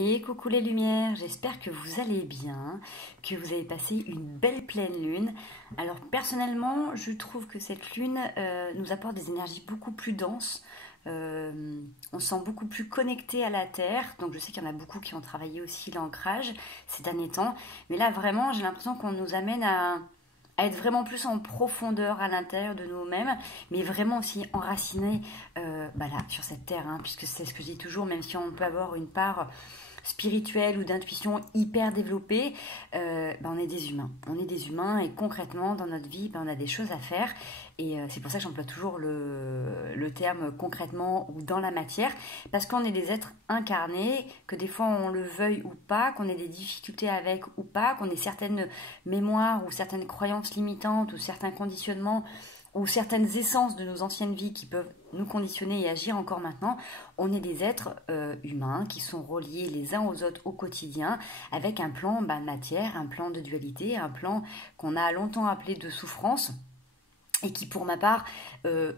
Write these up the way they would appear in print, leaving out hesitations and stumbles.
Et coucou les lumières, j'espère que vous allez bien, que vous avez passé une belle pleine lune. Alors personnellement, je trouve que cette lune nous apporte des énergies beaucoup plus denses. On se sent beaucoup plus connecté à la Terre, donc je sais qu'il y en a beaucoup qui ont travaillé aussi l'ancrage ces derniers temps. Mais là vraiment, j'ai l'impression qu'on nous amène à être vraiment plus en profondeur à l'intérieur de nous-mêmes, mais vraiment aussi enracinés là, sur cette terre, hein, puisque c'est ce que je dis toujours, même si on peut avoir une part spirituelle ou d'intuition hyper développée, on est des humains. On est des humains et concrètement, dans notre vie, on a des choses à faire. Et c'est pour ça que j'emploie toujours le terme concrètement ou dans la matière, parce qu'on est des êtres incarnés, que des fois on le veuille ou pas, qu'on ait des difficultés avec ou pas, qu'on ait certaines mémoires ou certaines croyances limitantes ou certains conditionnements ou certaines essences de nos anciennes vies qui peuvent nous conditionner et agir encore maintenant. On est des êtres humains qui sont reliés les uns aux autres au quotidien avec un plan de matière, un plan de dualité, un plan qu'on a longtemps appelé de souffrance et qui pour ma part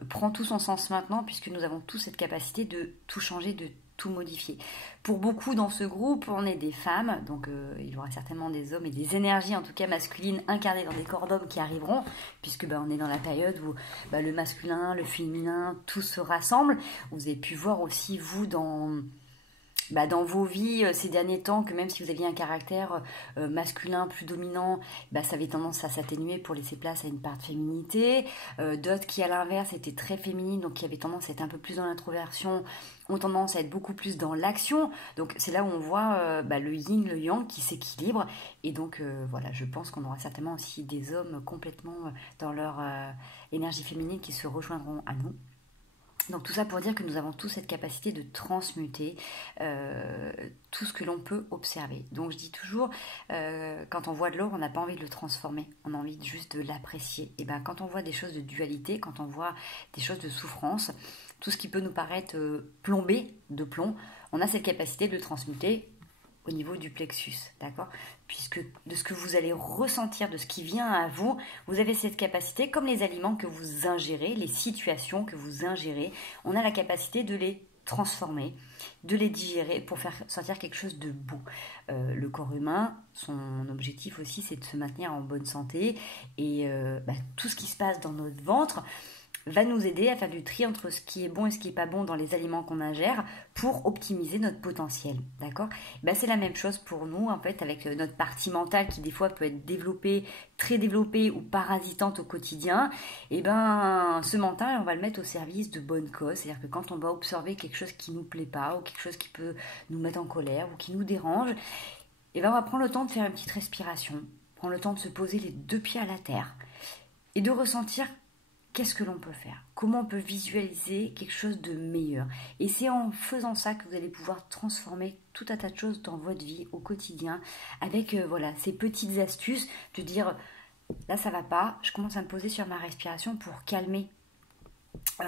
prend tout son sens maintenant puisque nous avons tous cette capacité de tout changer, de tout modifier. Pour beaucoup dans ce groupe, on est des femmes, donc il y aura certainement des hommes et des énergies en tout cas masculines incarnées dans des corps d'hommes qui arriveront, puisque on est dans la période où le masculin, le féminin, tout se rassemble. Vous avez pu voir aussi vous dans vos vies ces derniers temps que même si vous aviez un caractère masculin plus dominant, ça avait tendance à s'atténuer pour laisser place à une part de féminité. D'autres qui à l'inverse étaient très féminines, donc qui avaient tendance à être un peu plus dans l'introversion, ont tendance à être beaucoup plus dans l'action. Donc c'est là où on voit le yin, le yang qui s'équilibre. Et donc je pense qu'on aura certainement aussi des hommes complètement dans leur énergie féminine qui se rejoindront à nous. Donc tout ça pour dire que nous avons tous cette capacité de transmuter tout ce que l'on peut observer. Donc je dis toujours, quand on voit de l'or, on n'a pas envie de le transformer, on a envie juste de l'apprécier. Et quand on voit des choses de dualité, quand on voit des choses de souffrance, tout ce qui peut nous paraître plombé de plomb, on a cette capacité de le transmuter au niveau du plexus, d'accord? Puisque de ce que vous allez ressentir, de ce qui vient à vous, vous avez cette capacité, comme les aliments que vous ingérez, les situations que vous ingérez, on a la capacité de les transformer, de les digérer pour faire sortir quelque chose de beau. Le corps humain, son objectif aussi, c'est de se maintenir en bonne santé et tout ce qui se passe dans notre ventre va nous aider à faire du tri entre ce qui est bon et ce qui n'est pas bon dans les aliments qu'on ingère pour optimiser notre potentiel, d'accord? C'est la même chose pour nous, en fait, avec notre partie mentale qui, des fois, peut être développée, très développée ou parasitante au quotidien. Ce mental, on va le mettre au service de bonnes causes. C'est-à-dire que quand on va observer quelque chose qui ne nous plaît pas ou quelque chose qui peut nous mettre en colère ou qui nous dérange, on va prendre le temps de faire une petite respiration, prendre le temps de se poser les deux pieds à la terre et de ressentir qu'est-ce que l'on peut faire? Comment on peut visualiser quelque chose de meilleur? Et c'est en faisant ça que vous allez pouvoir transformer tout un tas de choses dans votre vie au quotidien avec ces petites astuces de dire là ça va pas, je commence à me poser sur ma respiration pour calmer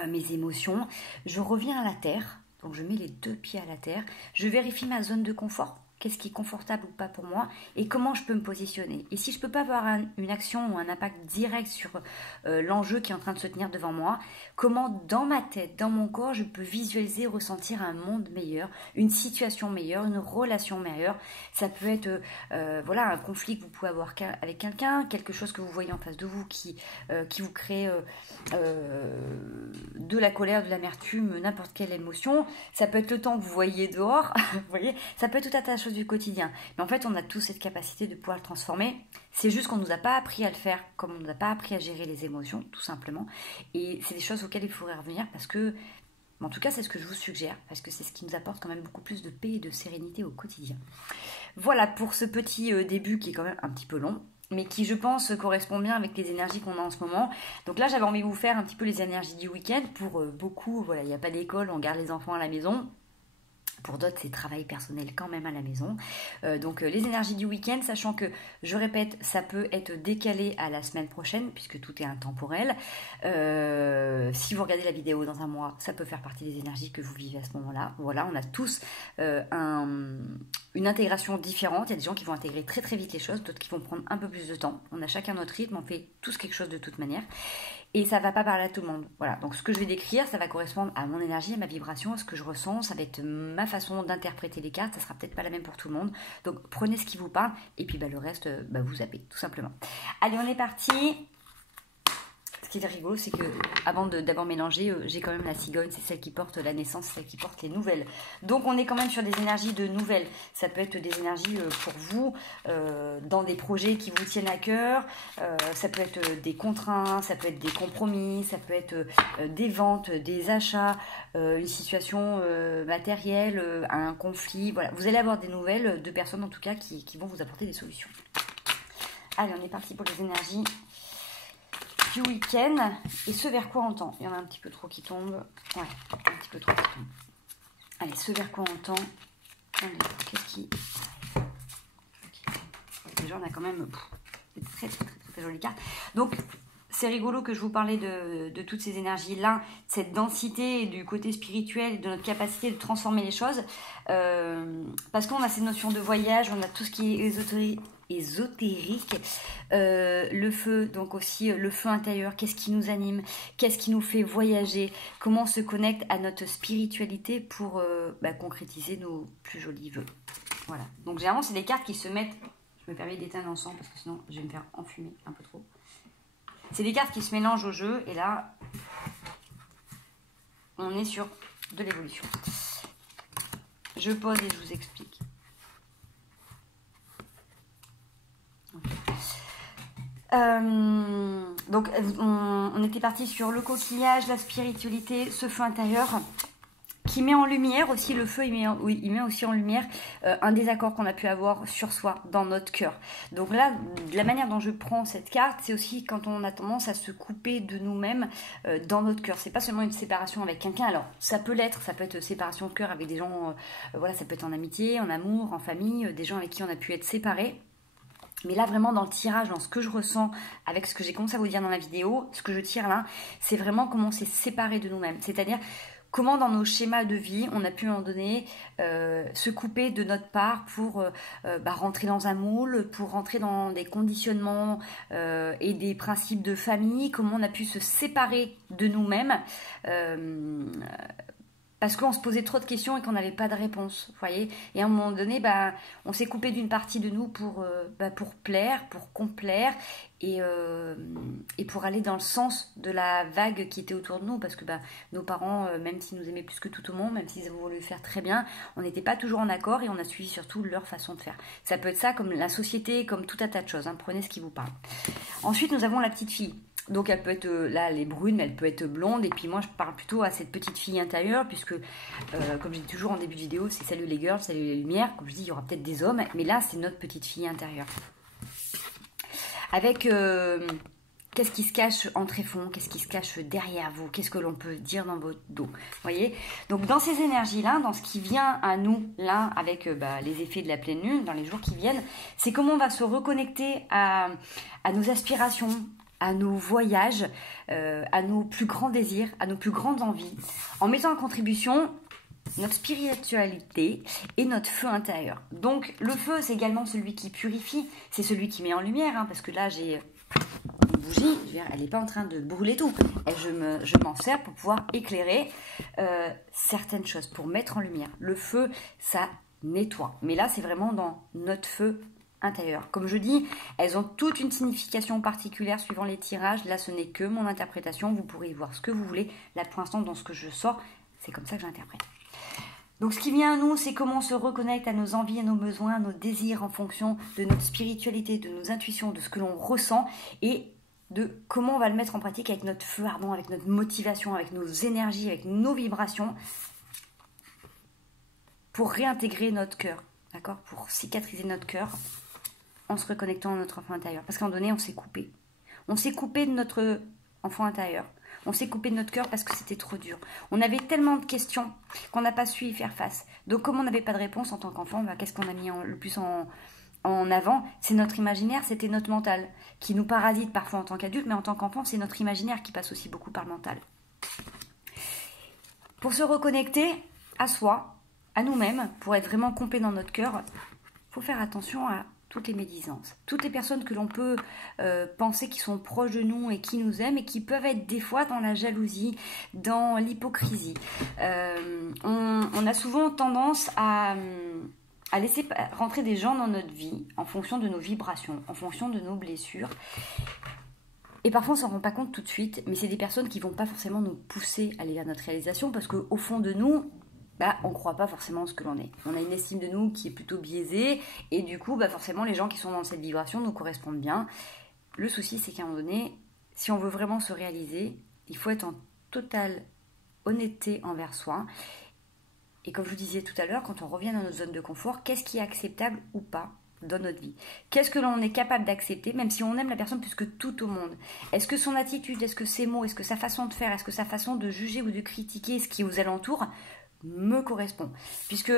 mes émotions. Je reviens à la terre, donc je mets les deux pieds à la terre, je vérifie ma zone de confort. Qu'est-ce qui est confortable ou pas pour moi et comment je peux me positionner. Et si je ne peux pas avoir une action ou un impact direct sur l'enjeu qui est en train de se tenir devant moi, comment dans ma tête, dans mon corps, je peux visualiser, ressentir un monde meilleur, une situation meilleure, une relation meilleure. Ça peut être un conflit que vous pouvez avoir avec quelqu'un, quelque chose que vous voyez en face de vous qui vous crée de la colère, de l'amertume, n'importe quelle émotion. Ça peut être le temps que vous voyez dehors, vous voyez, ça peut être tout un tas de choses du quotidien. Mais en fait, on a tous cette capacité de pouvoir le transformer. C'est juste qu'on ne nous a pas appris à le faire, comme on ne nous a pas appris à gérer les émotions, tout simplement. Et c'est des choses auxquelles il faudrait revenir parce que, en tout cas, c'est ce que je vous suggère, parce que c'est ce qui nous apporte quand même beaucoup plus de paix et de sérénité au quotidien. Voilà pour ce petit début qui est quand même un petit peu long, mais qui, je pense, correspond bien avec les énergies qu'on a en ce moment. Donc là, j'avais envie de vous faire un petit peu les énergies du week-end. Pour beaucoup, il n'y a pas d'école, on garde les enfants à la maison. Pour d'autres, c'est travail personnel quand même à la maison. Donc les énergies du week-end, sachant que, je répète, ça peut être décalé à la semaine prochaine, puisque tout est intemporel. Si vous regardez la vidéo dans un mois, ça peut faire partie des énergies que vous vivez à ce moment-là. Voilà, on a tous une intégration différente. Il y a des gens qui vont intégrer très très vite les choses, d'autres qui vont prendre un peu plus de temps. On a chacun notre rythme, on fait tous quelque chose de toute manière. et ça va pas parler à tout le monde. Voilà, donc ce que je vais décrire, ça va correspondre à mon énergie, à ma vibration, à ce que je ressens, ça va être ma façon d'interpréter les cartes, ça sera peut-être pas la même pour tout le monde. Donc prenez ce qui vous parle, et puis le reste, vous zappez, tout simplement. Allez, on est parti. Ce qui est rigolo, c'est que avant d'abord mélanger, j'ai quand même la cigogne, c'est celle qui porte la naissance, c'est celle qui porte les nouvelles. Donc on est quand même sur des énergies de nouvelles. Ça peut être des énergies pour vous, dans des projets qui vous tiennent à cœur, ça peut être des contraintes, ça peut être des compromis, ça peut être des ventes, des achats, une situation matérielle, un conflit. Voilà, vous allez avoir des nouvelles de personnes en tout cas qui vont vous apporter des solutions. Allez, on est parti pour les énergies du week-end et ce vers quoi on tend. Il y en a un petit peu trop qui tombent. Ouais, un petit peu trop qui tombent. Allez, ce vers quoi on tend. Qu'est-ce qui... Déjà, on a quand même des très jolies cartes. Donc, c'est rigolo que je vous parlais de toutes ces énergies-là, cette densité du côté spirituel, de notre capacité de transformer les choses. Parce qu'on a ces notions de voyage, on a tout ce qui est ésotérique, le feu, donc aussi le feu intérieur, qu'est-ce qui nous anime, qu'est-ce qui nous fait voyager, comment on se connecte à notre spiritualité pour concrétiser nos plus jolis vœux. Voilà, donc généralement c'est des cartes qui se mettent, je me permets d'éteindre l'encens parce que sinon je vais me faire enfumer un peu trop. C'est des cartes qui se mélangent au jeu et là on est sur de l'évolution. Je pose et je vous explique. Donc on était parti sur le coquillage, la spiritualité, ce feu intérieur qui met en lumière aussi, le feu il met aussi en lumière un désaccord qu'on a pu avoir sur soi, dans notre cœur. Donc là, la manière dont je prends cette carte, c'est aussi quand on a tendance à se couper de nous-mêmes dans notre cœur. C'est pas seulement une séparation avec quelqu'un, alors ça peut l'être, ça peut être séparation de cœur avec des gens, voilà, ça peut être en amitié, en amour, en famille, des gens avec qui on a pu être séparés. Mais là, vraiment, dans le tirage, dans ce que je ressens, avec ce que j'ai commencé à vous dire dans la vidéo, ce que je tire là, c'est vraiment comment on s'est séparé de nous-mêmes. C'est-à-dire comment dans nos schémas de vie, on a pu à un moment donné se couper de notre part pour rentrer dans un moule, pour rentrer dans des conditionnements et des principes de famille, comment on a pu se séparer de nous-mêmes parce qu'on se posait trop de questions et qu'on n'avait pas de réponse, vous voyez. Et à un moment donné, on s'est coupé d'une partie de nous pour plaire, pour complaire et pour aller dans le sens de la vague qui était autour de nous. Parce que nos parents, même s'ils nous aimaient plus que tout au monde, même s'ils avaient voulu faire très bien, on n'était pas toujours en accord et on a suivi surtout leur façon de faire. Ça peut être ça, comme la société, comme tout un tas de choses. Hein. Prenez ce qui vous parle. Ensuite, nous avons la petite fille. Donc elle peut être, là elle est brune, mais elle peut être blonde. Et puis moi je parle plutôt à cette petite fille intérieure, puisque comme je dis toujours en début de vidéo, c'est salut les girls, salut les lumières. Comme je dis, il y aura peut-être des hommes, mais là c'est notre petite fille intérieure. Avec qu'est-ce qui se cache en tréfonds, qu'est-ce qui se cache derrière vous, qu'est-ce que l'on peut dire dans votre dos. Voyez. Donc dans ces énergies-là, dans ce qui vient à nous, là, avec les effets de la pleine lune, dans les jours qui viennent, c'est comment on va se reconnecter à nos aspirations, à nos voyages, à nos plus grands désirs, à nos plus grandes envies, en mettant en contribution notre spiritualité et notre feu intérieur. Donc le feu, c'est également celui qui purifie, c'est celui qui met en lumière, hein, parce que là j'ai une bougie, elle n'est pas en train de brûler tout, et je m'en sers pour pouvoir éclairer certaines choses, pour mettre en lumière. Le feu, ça nettoie, mais là c'est vraiment dans notre feu intérieure. Comme je dis, elles ont toute une signification particulière suivant les tirages. Là, ce n'est que mon interprétation. Vous pourrez y voir ce que vous voulez. Là, pour l'instant, dans ce que je sors, c'est comme ça que j'interprète. Donc, ce qui vient à nous, c'est comment on se reconnecte à nos envies, à nos besoins, à nos désirs en fonction de notre spiritualité, de nos intuitions, de ce que l'on ressent et de comment on va le mettre en pratique avec notre feu ardent, avec notre motivation, avec nos énergies, avec nos vibrations pour réintégrer notre cœur, d'accord ? Pour cicatriser notre cœur en se reconnectant à notre enfant intérieur. Parce qu'à un moment donné, on s'est coupé. On s'est coupé de notre enfant intérieur. On s'est coupé de notre cœur parce que c'était trop dur. On avait tellement de questions qu'on n'a pas su y faire face. Donc, comme on n'avait pas de réponse en tant qu'enfant, qu'est-ce qu'on a mis le plus en avant? C'est notre imaginaire, c'était notre mental, qui nous parasite parfois en tant qu'adulte, mais en tant qu'enfant, c'est notre imaginaire qui passe aussi beaucoup par le mental. Pour se reconnecter à soi, à nous-mêmes, pour être vraiment complet dans notre cœur, il faut faire attention à toutes les médisances, toutes les personnes que l'on peut penser qui sont proches de nous et qui nous aiment et qui peuvent être des fois dans la jalousie, dans l'hypocrisie. On a souvent tendance à laisser rentrer des gens dans notre vie en fonction de nos vibrations, en fonction de nos blessures. Et parfois on s'en rend pas compte tout de suite, mais c'est des personnes qui vont pas forcément nous pousser à aller vers notre réalisation parce qu'au fond de nous, on ne croit pas forcément ce que l'on est. On a une estime de nous qui est plutôt biaisée et du coup, forcément, les gens qui sont dans cette vibration nous correspondent bien. Le souci, c'est qu'à un moment donné, si on veut vraiment se réaliser, il faut être en totale honnêteté envers soi. Et comme je vous disais tout à l'heure, quand on revient dans notre zone de confort, qu'est-ce qui est acceptable ou pas dans notre vie? Qu'est-ce que l'on est capable d'accepter, même si on aime la personne plus que tout au monde? Est-ce que son attitude, est-ce que ses mots, est-ce que sa façon de faire, est-ce que sa façon de juger ou de critiquer ce qui est aux alentours me correspond? Puisque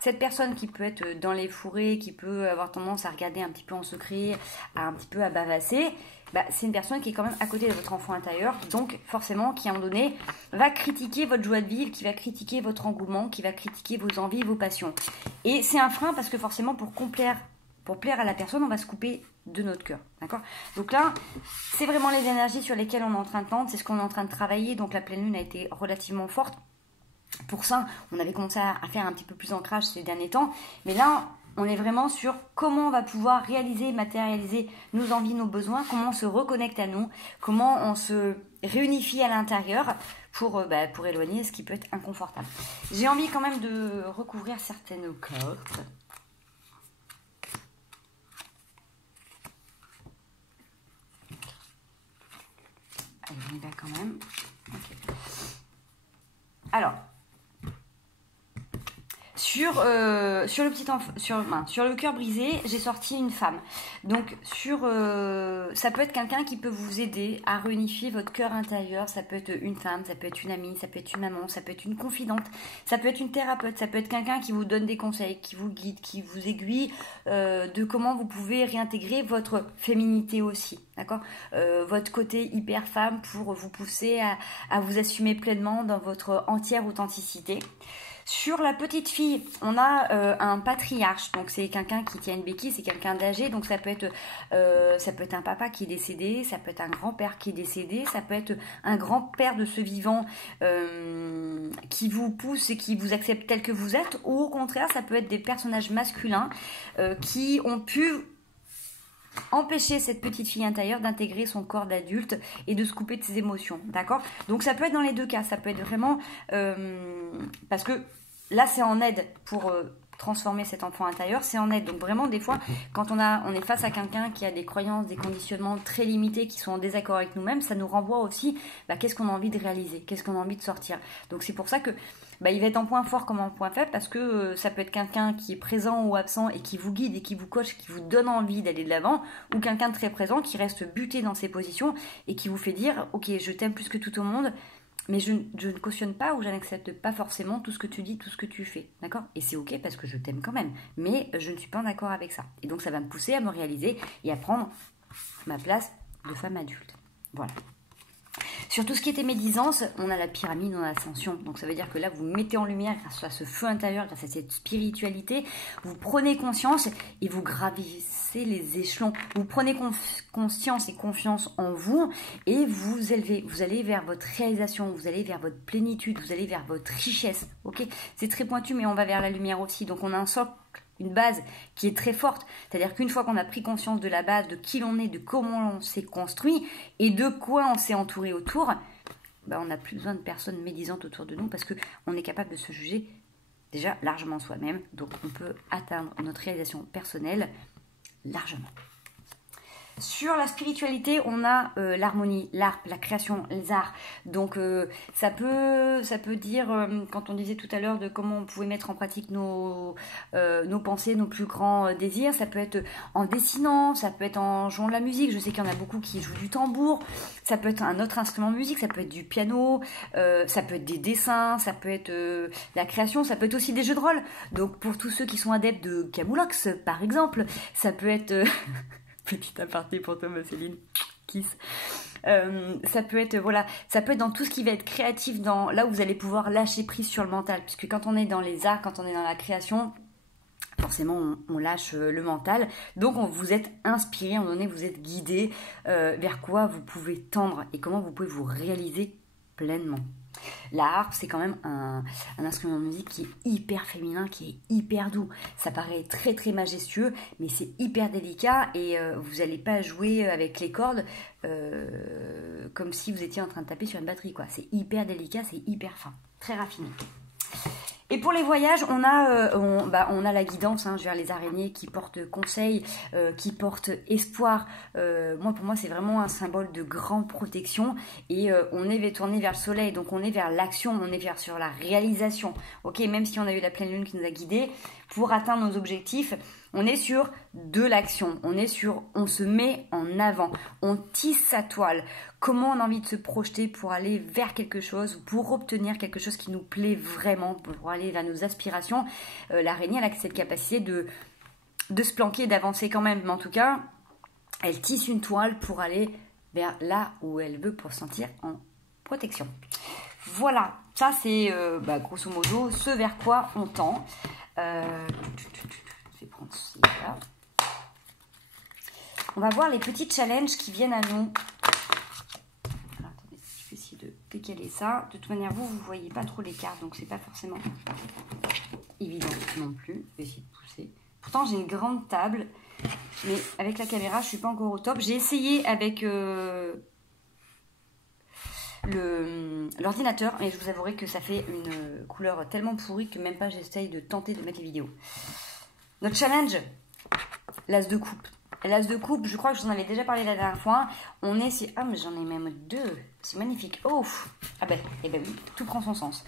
cette personne qui peut être dans les fourrés, qui peut avoir tendance à regarder un petit peu en secret, un petit peu à bavasser, c'est une personne qui est quand même à côté de votre enfant intérieur, donc forcément qui à un moment donné va critiquer votre joie de vivre, qui va critiquer votre engouement, qui va critiquer vos envies, vos passions. Et c'est un frein parce que forcément pour plaire à la personne, on va se couper de notre cœur, d'accord? Donc là, c'est vraiment les énergies sur lesquelles on est en train de tendre, c'est ce qu'on est en train de travailler, donc la pleine lune a été relativement forte. Pour ça, on avait commencé à faire un petit peu plus d'ancrage ces derniers temps. Mais là, on est vraiment sur comment on va pouvoir réaliser, matérialiser nos envies, nos besoins, comment on se reconnecte à nous, comment on se réunifie à l'intérieur pour éloigner ce qui peut être inconfortable. J'ai envie quand même de recouvrir certaines cartes. Allez, on y va quand même. Okay. Alors, sur le cœur brisé, j'ai sorti une femme. Donc ça peut être quelqu'un qui peut vous aider à réunifier votre cœur intérieur. Ça peut être une femme, ça peut être une amie, ça peut être une maman, ça peut être une confidente, ça peut être une thérapeute, ça peut être quelqu'un qui vous donne des conseils, qui vous guide, qui vous aiguille de comment vous pouvez réintégrer votre féminité aussi, d'accord, votre côté hyper femme pour vous pousser à vous assumer pleinement dans votre entière authenticité. Sur la petite fille, on a un patriarche, donc c'est quelqu'un qui tient une béquille, c'est quelqu'un d'âgé, donc ça peut être un papa qui est décédé, ça peut être un grand-père qui est décédé, ça peut être un grand-père de ce vivant qui vous pousse et qui vous accepte tel que vous êtes, ou au contraire, ça peut être des personnages masculins qui ont pu empêcher cette petite fille intérieure d'intégrer son corps d'adulte et de se couper de ses émotions, d'accord? Donc ça peut être dans les deux cas, ça peut être vraiment parce que là c'est en aide pour transformer cet enfant intérieur, c'est en aide. Donc vraiment des fois quand on est face à quelqu'un qui a des croyances, des conditionnements très limités, qui sont en désaccord avec nous-mêmes, ça nous renvoie aussi qu'est-ce qu'on a envie de réaliser, qu'est-ce qu'on a envie de sortir. Donc c'est pour ça que il va être en point fort comme en point faible, parce que ça peut être quelqu'un qui est présent ou absent et qui vous guide et qui vous coach, qui vous donne envie d'aller de l'avant, ou quelqu'un de très présent qui reste buté dans ses positions et qui vous fait dire ok, je t'aime plus que tout au monde, mais je ne cautionne pas ou je n'accepte pas forcément tout ce que tu dis, tout ce que tu fais, d'accord? Et c'est ok parce que je t'aime quand même, mais je ne suis pas en accord avec ça. Et donc ça va me pousser à me réaliser et à prendre ma place de femme adulte. Voilà. Sur tout ce qui était médisance, on a la pyramide, on a l'ascension. Donc ça veut dire que là, vous mettez en lumière grâce à ce feu intérieur, grâce à cette spiritualité, vous prenez conscience et vous gravissez les échelons. Vous prenez conscience et confiance en vous et vous élevez. Vous allez vers votre réalisation, vous allez vers votre plénitude, vous allez vers votre richesse. Ok, c'est très pointu, mais on va vers la lumière aussi. Donc on a un socle, une base qui est très forte, c'est-à-dire qu'une fois qu'on a pris conscience de la base, de qui l'on est, de comment on s'est construit et de quoi on s'est entouré autour, on n'a plus besoin de personnes médisantes autour de nous parce qu'on est capable de se juger déjà largement soi-même, donc on peut atteindre notre réalisation personnelle largement. Sur la spiritualité, on a l'harmonie, l'art, la création, les arts. Donc ça peut dire, quand on disait tout à l'heure de comment on pouvait mettre en pratique nos pensées, nos plus grands désirs, ça peut être en dessinant, ça peut être en jouant de la musique. Je sais qu'il y en a beaucoup qui jouent du tambour, ça peut être un autre instrument de musique, ça peut être du piano, ça peut être des dessins, ça peut être la création, ça peut être aussi des jeux de rôle. Donc pour tous ceux qui sont adeptes de Camoulox, par exemple, ça peut être... Petit aparté pour toi, ma Céline. Kiss. Ça peut être dans tout ce qui va être créatif, dans là où vous allez pouvoir lâcher prise sur le mental, puisque quand on est dans les arts, quand on est dans la création, forcément on lâche le mental. Donc vous êtes inspiré, à un moment donné vous êtes guidé vers quoi vous pouvez tendre et comment vous pouvez vous réaliser pleinement. La harpe, c'est quand même un instrument de musique qui est hyper féminin, qui est hyper doux. Ça paraît très très majestueux, mais c'est hyper délicat et vous n'allez pas jouer avec les cordes comme si vous étiez en train de taper sur une batterie, quoi. C'est hyper délicat, c'est hyper fin, très raffiné. Et pour les voyages, on a la guidance, hein, je veux dire, les araignées qui portent conseil, qui portent espoir. Pour moi, c'est vraiment un symbole de grande protection. Et on est tourné vers le soleil, donc on est vers l'action, on est sur la réalisation. Ok, même si on a eu la pleine lune qui nous a guidés, pour atteindre nos objectifs, on est sur de l'action, on se met en avant, on tisse sa toile. Comment on a envie de se projeter pour aller vers quelque chose, pour obtenir quelque chose qui nous plaît vraiment, pour aller vers nos aspirations. L'araignée, elle a cette capacité de se planquer, d'avancer quand même. Mais en tout cas, elle tisse une toile pour aller vers là où elle veut pour se sentir en protection. Voilà, ça c'est grosso modo ce vers quoi on tend. Je vais prendre ceci là. On va voir les petits challenges qui viennent à nous. Alors, attendez, je vais essayer de décaler ça. De toute manière, vous ne voyez pas trop les cartes, donc c'est pas forcément évident non plus. Je vais essayer de pousser. Pourtant, j'ai une grande table, mais avec la caméra, je ne suis pas encore au top. J'ai essayé avec l'ordinateur, mais je vous avouerai que ça fait une couleur tellement pourrie que même pas j'essaye de tenter de mettre les vidéos. Notre challenge, l'as de coupe. L'as de coupe, je crois que je vous en avais déjà parlé la dernière fois. On est si... Ah, mais j'en ai même deux. C'est magnifique. Oh, ah ben, eh ben oui, tout prend son sens.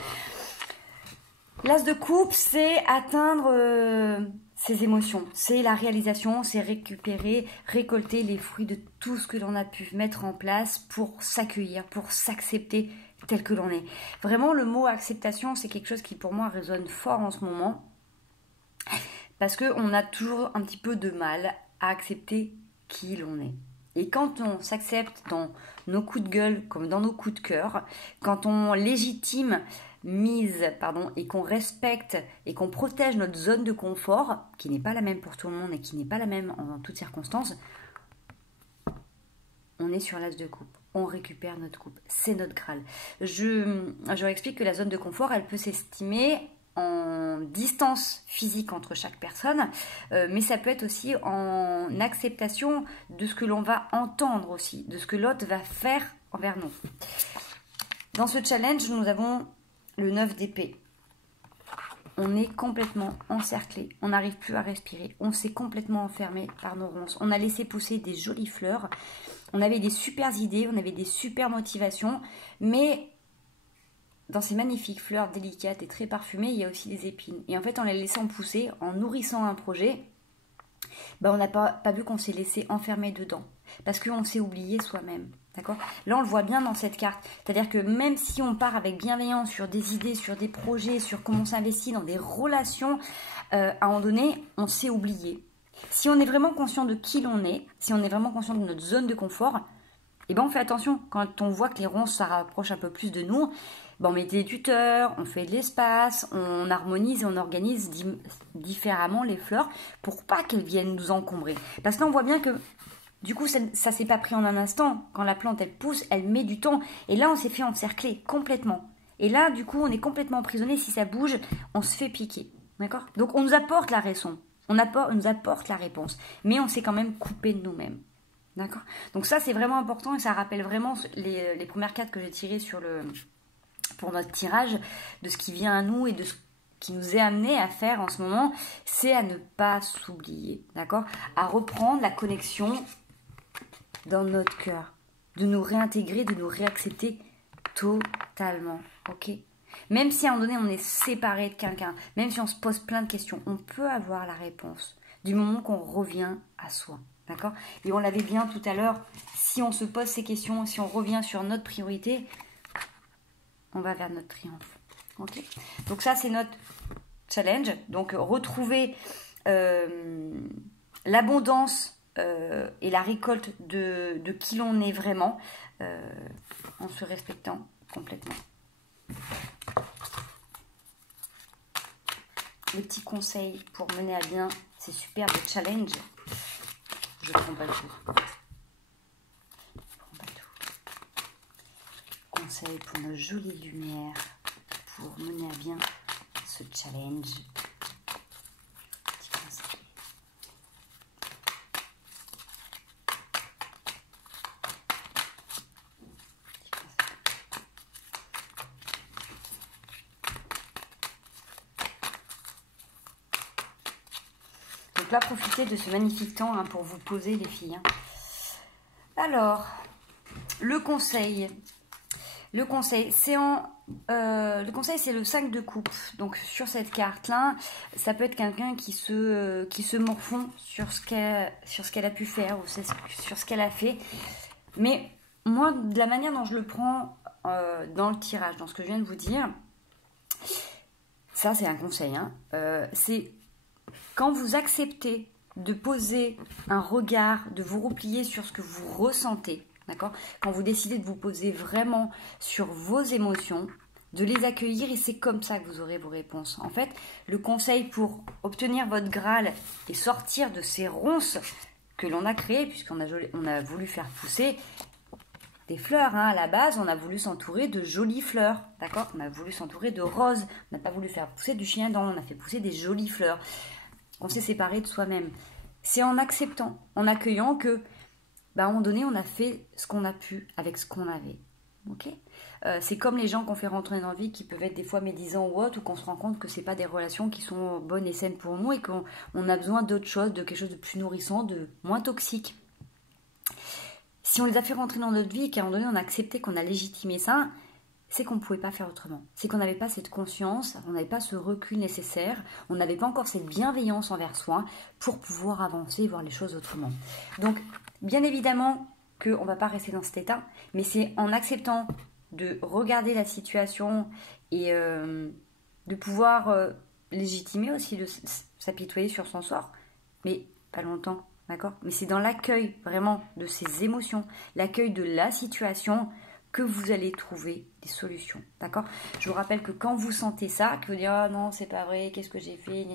L'as de coupe, c'est atteindre ses émotions. C'est la réalisation, c'est récupérer, récolter les fruits de tout ce que l'on a pu mettre en place pour s'accueillir, pour s'accepter tel que l'on est. Vraiment, le mot acceptation, c'est quelque chose qui pour moi résonne fort en ce moment. Parce qu'on a toujours un petit peu de mal à accepter qui l'on est. Et quand on s'accepte dans nos coups de gueule comme dans nos coups de cœur, quand on légitime et qu'on respecte et qu'on protège notre zone de confort, qui n'est pas la même pour tout le monde et qui n'est pas la même en toutes circonstances, on est sur l'as de coupe. On récupère notre coupe. C'est notre Graal. Je explique que la zone de confort, elle peut s'estimer en distance physique entre chaque personne, mais ça peut être aussi en acceptation de ce que l'on va entendre aussi, de ce que l'autre va faire envers nous. Dans ce challenge, nous avons le 9 d'épée. On est complètement encerclé, on n'arrive plus à respirer, on s'est complètement enfermé par nos ronces. On a laissé pousser des jolies fleurs, on avait des super idées, on avait des super motivations, mais dans ces magnifiques fleurs délicates et très parfumées, il y a aussi des épines. Et en fait, en les laissant pousser, en nourrissant un projet, on n'a pas vu qu'on s'est laissé enfermer dedans. Parce qu'on s'est oublié soi-même. D'accord ? Là, on le voit bien dans cette carte. C'est-à-dire que même si on part avec bienveillance sur des idées, sur des projets, sur comment on s'investit dans des relations, à un moment donné, on s'est oublié. Si on est vraiment conscient de qui l'on est, si on est vraiment conscient de notre zone de confort, on fait attention. Quand on voit que les ronces se rapprochent un peu plus de nous, on met des tuteurs, on fait de l'espace, on harmonise et on organise différemment les fleurs pour pas qu'elles viennent nous encombrer. Parce que là, on voit bien que du coup, ça ne s'est pas pris en un instant. Quand la plante, elle pousse, elle met du temps. Et là, on s'est fait encercler complètement. Et là, du coup, on est complètement emprisonné. Si ça bouge, on se fait piquer. D'accord ? Donc, on nous apporte la raison. On nous apporte la réponse. Mais on s'est quand même coupé de nous-mêmes. D'accord ? Donc ça, c'est vraiment important. Et ça rappelle vraiment les premières cartes que j'ai tirées pour notre tirage, de ce qui vient à nous et de ce qui nous est amené à faire en ce moment, c'est à ne pas s'oublier, d'accord ? À reprendre la connexion dans notre cœur, de nous réintégrer, de nous réaccepter totalement, ok ? Même si à un moment donné on est séparé de quelqu'un, même si on se pose plein de questions, on peut avoir la réponse du moment qu'on revient à soi, d'accord ? Et on l'avait bien tout à l'heure, si on se pose ces questions, si on revient sur notre priorité, on va vers notre triomphe. Okay. Donc ça, c'est notre challenge. Donc retrouver l'abondance et la récolte de qui l'on est vraiment en se respectant complètement. les petits conseils pour mener à bien ces superbes challenges. Je ne prends pas tout. Conseils pour nos jolies lumières pour mener à bien ce challenge. Petit conseil. Donc là, profitez de ce magnifique temps hein, pour vous poser les filles. Hein. Alors, le conseil, c'est c'est le 5 de coupe. Donc sur cette carte-là, ça peut être quelqu'un qui se morfond sur ce qu'elle a pu faire ou sur ce qu'elle a fait. Mais moi, de la manière dont je le prends dans le tirage, dans ce que je viens de vous dire, ça c'est un conseil. Hein, c'est quand vous acceptez de poser un regard, de vous replier sur ce que vous ressentez. D'accord ? Quand vous décidez de vous poser vraiment sur vos émotions, de les accueillir et c'est comme ça que vous aurez vos réponses. En fait, le conseil pour obtenir votre Graal et sortir de ces ronces que l'on a créées, puisqu'on a voulu faire pousser des fleurs. Hein, à la base, on a voulu s'entourer de jolies fleurs. D'accord ? On a voulu s'entourer de roses. On n'a pas voulu faire pousser du chien-dent. On a fait pousser des jolies fleurs. On s'est séparé de soi-même. C'est en acceptant, en accueillant que à un moment donné, on a fait ce qu'on a pu avec ce qu'on avait. Okay, c'est comme les gens qu'on fait rentrer dans la vie qui peuvent être des fois médisants ou autres, ou qu'on se rend compte que ce n'est pas des relations qui sont bonnes et saines pour nous et qu'on a besoin d'autre chose, de quelque chose de plus nourrissant, de moins toxique. Si on les a fait rentrer dans notre vie et qu'à un moment donné, on a accepté, qu'on a légitimé ça, c'est qu'on ne pouvait pas faire autrement. C'est qu'on n'avait pas cette conscience, on n'avait pas ce recul nécessaire, on n'avait pas encore cette bienveillance envers soi pour pouvoir avancer et voir les choses autrement. Donc, bien évidemment qu'on ne va pas rester dans cet état, mais c'est en acceptant de regarder la situation et de pouvoir légitimer aussi, de s'apitoyer sur son sort, mais pas longtemps, d'accord ? Mais c'est dans l'accueil vraiment de ces émotions, l'accueil de la situation que vous allez trouver des solutions, d'accord ? Je vous rappelle que quand vous sentez ça, que vous dites « Ah non, c'est pas vrai, qu'est-ce que j'ai fait ?»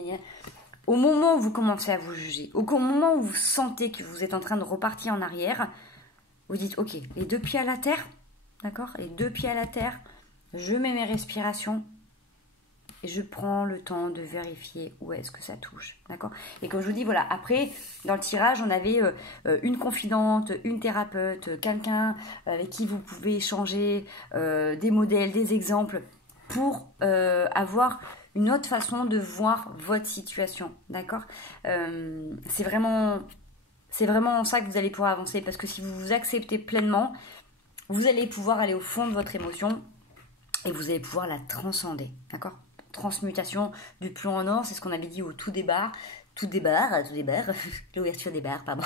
Au moment où vous commencez à vous juger, au moment où vous sentez que vous êtes en train de repartir en arrière, vous dites « Ok, les deux pieds à la terre, d'accord ? Les deux pieds à la terre, je mets mes respirations et je prends le temps de vérifier où est-ce que ça touche, d'accord ? Et comme je vous dis, voilà, après, dans le tirage, on avait une confidente, une thérapeute, quelqu'un avec qui vous pouvez échanger des modèles, des exemples pour avoir une autre façon de voir votre situation, d'accord ? C'est vraiment en ça que vous allez pouvoir avancer, parce que si vous vous acceptez pleinement, vous allez pouvoir aller au fond de votre émotion et vous allez pouvoir la transcender, d'accord ? Transmutation du plomb en or, c'est ce qu'on avait dit au tout départ, l'ouverture des bars, pardon,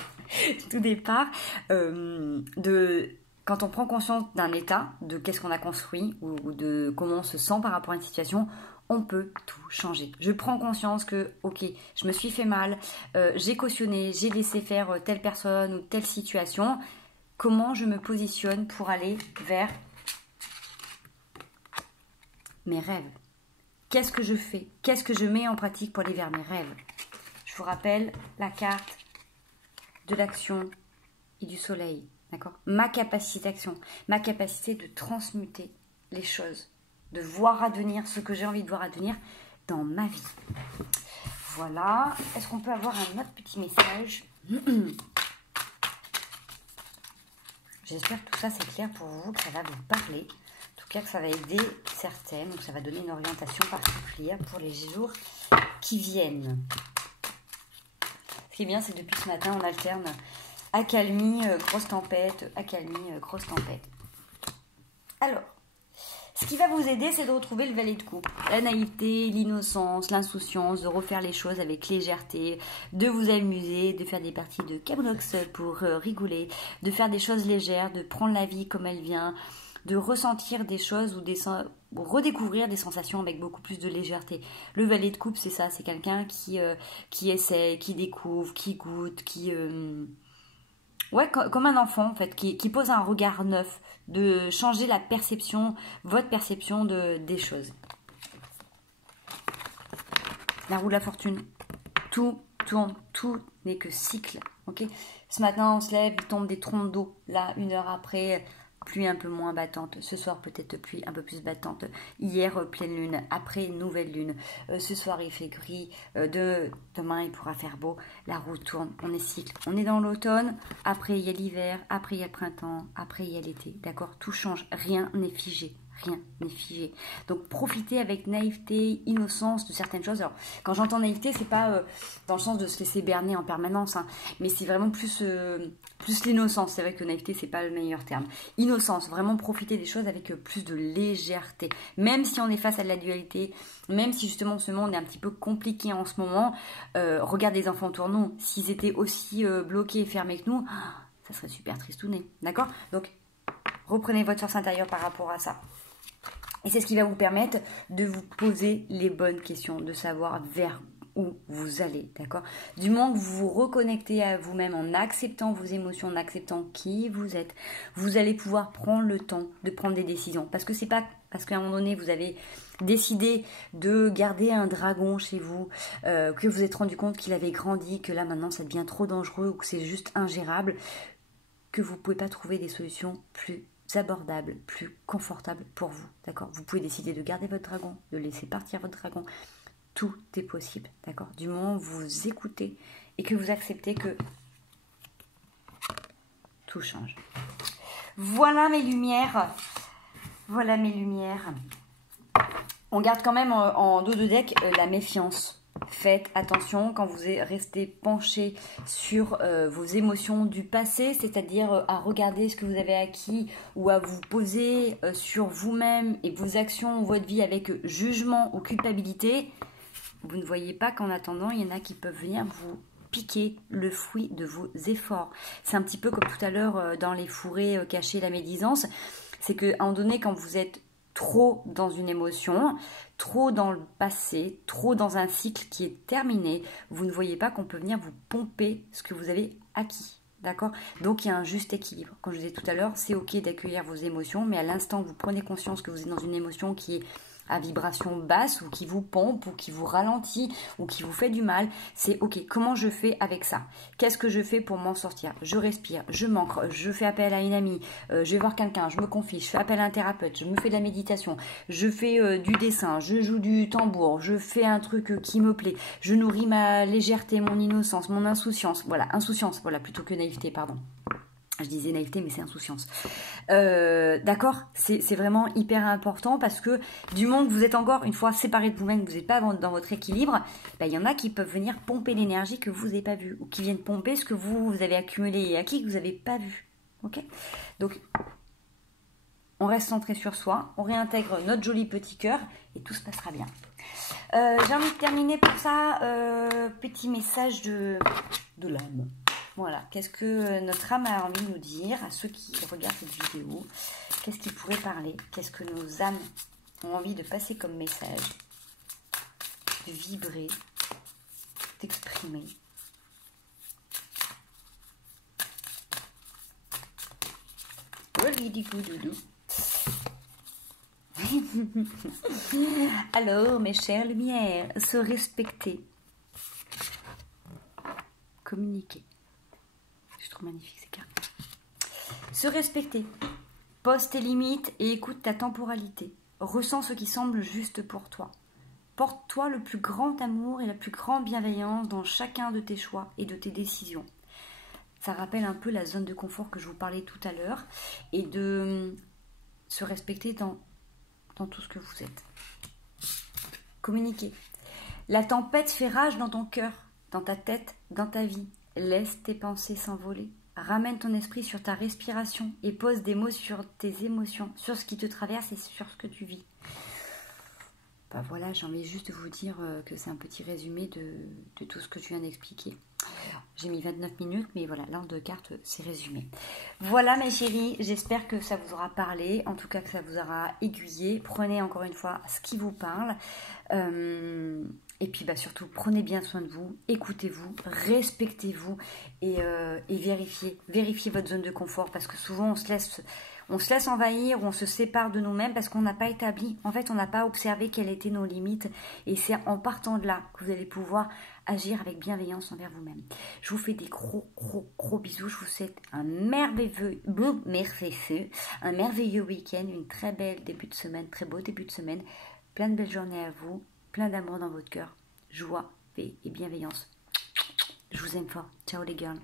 tout départ, quand on prend conscience d'un état, de qu'est-ce qu'on a construit ou de comment on se sent par rapport à une situation, on peut tout changer. Je prends conscience que, ok, je me suis fait mal, j'ai cautionné, j'ai laissé faire telle personne ou telle situation. Comment je me positionne pour aller vers mes rêves ? Qu'est-ce que je fais ? Qu'est-ce que je mets en pratique pour aller vers mes rêves ? Je vous rappelle la carte de l'action et du soleil, d'accord ? Ma capacité d'action, ma capacité de transmuter les choses, de voir advenir ce que j'ai envie de voir advenir dans ma vie. Voilà. Est-ce qu'on peut avoir un autre petit message ? J'espère que tout ça c'est clair pour vous, que ça va vous parler. En tout cas, que ça va aider certaines, donc ça va donner une orientation particulière pour les jours qui viennent. Ce qui est bien, c'est que depuis ce matin, on alterne accalmie, grosse tempête, accalmie, grosse tempête. Alors, ce qui va vous aider, c'est de retrouver le valet de coupe. La naïveté, l'innocence, l'insouciance, de refaire les choses avec légèreté, de vous amuser, de faire des parties de Camoulox pour rigoler, de faire des choses légères, de prendre la vie comme elle vient, de ressentir des choses ou redécouvrir des sensations avec beaucoup plus de légèreté. Le valet de coupe, c'est ça, c'est quelqu'un qui essaie, qui découvre, qui goûte, ouais, comme un enfant en fait, qui pose un regard neuf, de changer la perception, votre perception des choses. La roue de la fortune. Tout tourne, tout n'est que cycle. Ok. Ce matin, on se lève, il tombe des trompes d'eau. Là, 1 heure après, pluie un peu moins battante. Ce soir, peut-être pluie un peu plus battante. Hier, pleine lune. Après, nouvelle lune. Ce soir, il fait gris. Demain, il pourra faire beau. La roue tourne. On est cycle. On est dans l'automne. Après, il y a l'hiver. Après, il y a le printemps. Après, il y a l'été. D'accord? Tout change. Rien n'est figé. Rien n'est figé. Donc, profitez avec naïveté, innocence de certaines choses. Alors, quand j'entends naïveté, c'est pas dans le sens de se laisser berner en permanence, hein, mais c'est vraiment plus l'innocence. C'est vrai que naïveté, c'est pas le meilleur terme. Innocence, vraiment profiter des choses avec plus de légèreté. Même si on est face à de la dualité, même si justement ce monde est un petit peu compliqué en ce moment, regarde les enfants autour de nous. S'ils étaient aussi bloqués et fermés que nous, ça serait super tristouné. D'accord? Donc, reprenez votre force intérieure par rapport à ça. Et c'est ce qui va vous permettre de vous poser les bonnes questions, de savoir vers où vous allez, d'accord? Du moment que vous vous reconnectez à vous-même en acceptant vos émotions, en acceptant qui vous êtes, vous allez pouvoir prendre le temps de prendre des décisions. Parce que c'est pas parce qu'à un moment donné, vous avez décidé de garder un dragon chez vous, que vous êtes rendu compte qu'il avait grandi, que là maintenant ça devient trop dangereux ou que c'est juste ingérable, que vous ne pouvez pas trouver des solutions plus abordable, plus confortable pour vous, d'accord? Vous pouvez décider de garder votre dragon, de laisser partir votre dragon. Tout est possible, d'accord? Du moment où vous écoutez et que vous acceptez que tout change. Voilà mes lumières. Voilà mes lumières. On garde quand même en dos de deck la méfiance. Faites attention quand vous restez penché sur vos émotions du passé, c'est-à-dire à regarder ce que vous avez acquis ou à vous poser sur vous-même et vos actions ou votre vie avec jugement ou culpabilité. Vous ne voyez pas qu'en attendant, il y en a qui peuvent venir vous piquer le fruit de vos efforts. C'est un petit peu comme tout à l'heure dans les fourrés cachés, la médisance. C'est qu'à un moment donné, quand vous êtes trop dans une émotion, trop dans le passé, trop dans un cycle qui est terminé, vous ne voyez pas qu'on peut venir vous pomper ce que vous avez acquis. D'accord? Donc il y a un juste équilibre. Comme je disais tout à l'heure, c'est ok d'accueillir vos émotions, mais à l'instant que vous prenez conscience que vous êtes dans une émotion qui est à vibration basse ou qui vous pompe ou qui vous ralentit ou qui vous fait du mal, c'est ok, comment je fais avec ça? Qu'est-ce que je fais pour m'en sortir? Je respire, je m'ancre, je fais appel à une amie, je vais voir quelqu'un, je me confie, je fais appel à un thérapeute, je me fais de la méditation, je fais du dessin, je joue du tambour, je fais un truc qui me plaît, je nourris ma légèreté, mon innocence, mon insouciance, voilà, plutôt que naïveté, pardon. Je disais naïveté, mais c'est insouciance. D'accord? C'est vraiment hyper important parce que du moment que vous êtes encore une fois séparé de vous-même, que vous n'êtes pas dans votre équilibre, il y en a qui peuvent venir pomper l'énergie que vous n'avez pas vue ou qui viennent pomper ce que vous avez accumulé et acquis que vous n'avez pas vu. Ok? Donc, on reste centré sur soi, on réintègre notre joli petit cœur et tout se passera bien. J'ai envie de terminer pour ça, petit message de l'âme. Voilà, qu'est-ce que notre âme a envie de nous dire à ceux qui regardent cette vidéo? Qu'est-ce qui pourrait parler? Qu'est-ce que nos âmes ont envie de passer comme message? De vibrer, d'exprimer. Alors, mes chères lumières, se respecter. Communiquer. Je trouve magnifique ces cartes. Se respecter. Pose tes limites et écoute ta temporalité. Ressens ce qui semble juste pour toi. Porte-toi le plus grand amour et la plus grande bienveillance dans chacun de tes choix et de tes décisions. Ça rappelle un peu la zone de confort que je vous parlais tout à l'heure et de se respecter dans tout ce que vous êtes. Communiquer. La tempête fait rage dans ton cœur, dans ta tête, dans ta vie. Laisse tes pensées s'envoler. Ramène ton esprit sur ta respiration et pose des mots sur tes émotions, sur ce qui te traverse et sur ce que tu vis. Voilà, j'ai envie juste de vous dire que c'est un petit résumé de tout ce que je viens d'expliquer. J'ai mis 29 minutes, mais voilà, l'ordre de carte, c'est résumé. Voilà mes chéris, j'espère que ça vous aura parlé, en tout cas que ça vous aura aiguillé. Prenez encore une fois ce qui vous parle. Et puis surtout, prenez bien soin de vous, écoutez-vous, respectez-vous et vérifiez votre zone de confort parce que souvent on se laisse envahir ou on se sépare de nous-mêmes parce qu'on n'a pas établi, en fait on n'a pas observé quelles étaient nos limites et c'est en partant de là que vous allez pouvoir agir avec bienveillance envers vous-même. Je vous fais des gros bisous, je vous souhaite un merveilleux week-end, une très belle début de semaine, très beau début de semaine, plein de belles journées à vous, plein d'amour dans votre cœur, joie, paix et bienveillance. Je vous aime fort, ciao les girls.